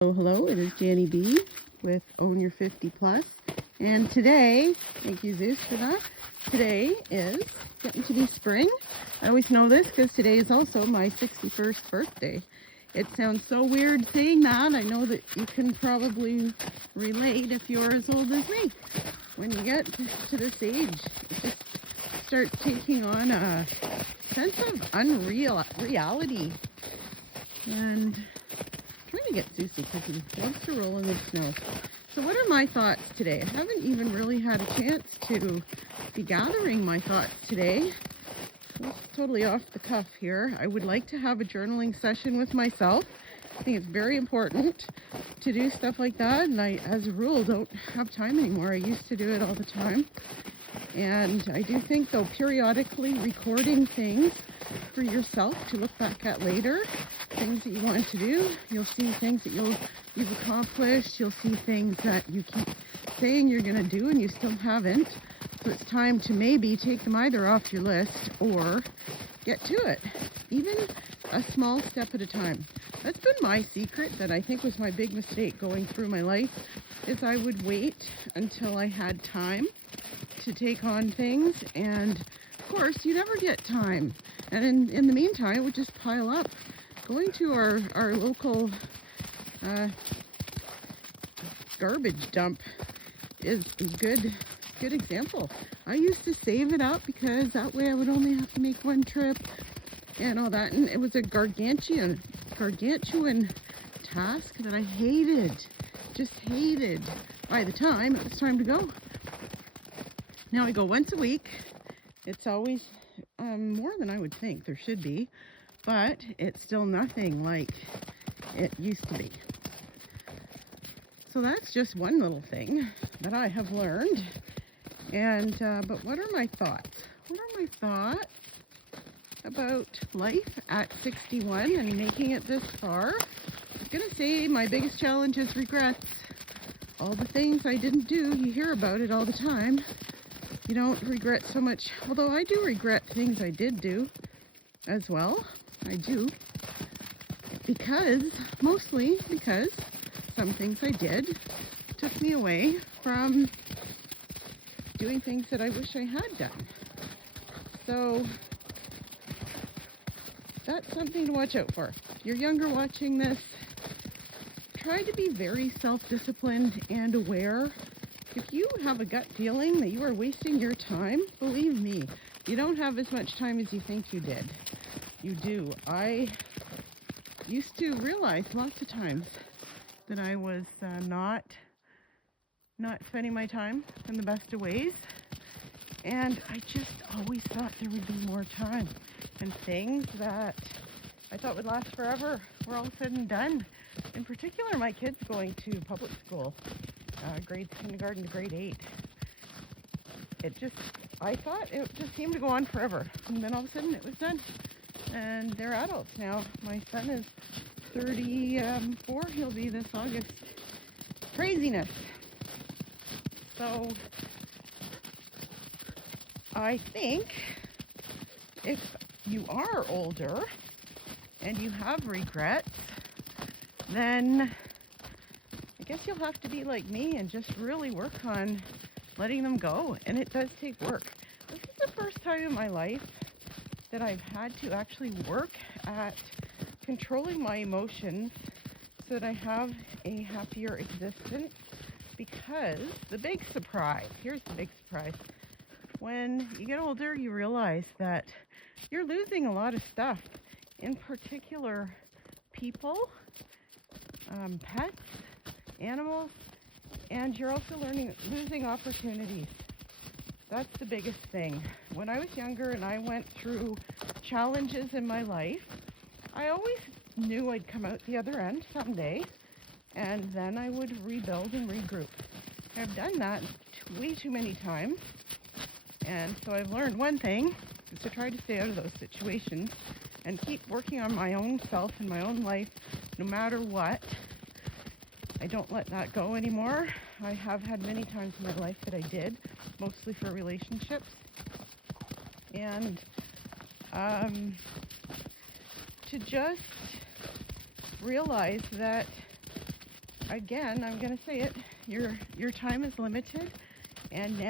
Hello, it is Janny B with Own Your 50 Plus. And today, thank you Zeus for that, today is getting to be spring. I always know this because today is also my 61st birthday. It sounds so weird saying that. I know that you can probably relate if you're as old as me. When you get to this age, it just starts taking on a sense of unreality. And trying to get Susie because he wants to roll in the snow. So what are my thoughts today? I haven't even really had a chance to be gathering my thoughts today. It's totally off the cuff here. I would like to have a journaling session with myself. I think it's very important to do stuff like that, and I, as a rule, don't have time anymore. I used to do it all the time. And I do think, though, periodically recording things for yourself to look back at later, things that you want to do, you'll see things that you've accomplished, you'll see things that you keep saying you're going to do and you still haven't. So it's time to maybe take them either off your list or get to it, even a small step at a time. That's been my secret that I think was my big mistake going through my life, is I would wait until I had time to take on things, and of course you never get time, and in the meantime it would just pile up. Going to our local garbage dump is a good example. I used to save it up because that way I would only have to make one trip and all that, and it was a gargantuan task that I just hated by the time it was time to go. Now I go once a week. It's always more than I would think there should be, but it's still nothing like it used to be. So that's just one little thing that I have learned. And but what are my thoughts? What are my thoughts about life at 61 and making it this far? I was gonna say my biggest challenge is regrets. All the things I didn't do, you hear about it all the time. You don't regret so much, although I do regret things I did do as well. I do. Mostly because some things I did took me away from doing things that I wish I had done. So that's something to watch out for. If you're younger watching this, try to be very self-disciplined and aware. If you have a gut feeling that you are wasting your time, believe me, you don't have as much time as you think you did. You do. I used to realize lots of times that I was not spending my time in the best of ways, and I just always thought there would be more time, and things that I thought would last forever were all said and done. In particular, my kids going to public school, grades kindergarten to grade 8. I thought it just seemed to go on forever, and then all of a sudden it was done. And they're adults now. My son is 34, he'll be this August. Craziness. So I think if you are older and you have regrets, then I guess you'll have to be like me and just really work on letting them go. And it does take work. This is the first time in my life that I've had to actually work at controlling my emotions so that I have a happier existence, because the big surprise, here's the big surprise. When you get older, you realize that you're losing a lot of stuff, in particular people, pets, animals, and you're also losing opportunities. That's the biggest thing. When I was younger and I went through challenges in my life, I always knew I'd come out the other end someday, and then I would rebuild and regroup. I've done that way too many times, and so I've learned one thing is to try to stay out of those situations and keep working on my own self and my own life no matter what. I don't let that go anymore. I have had many times in my life that I did, mostly for relationships. And to just realize that again, I'm going to say it, your time is limited, and now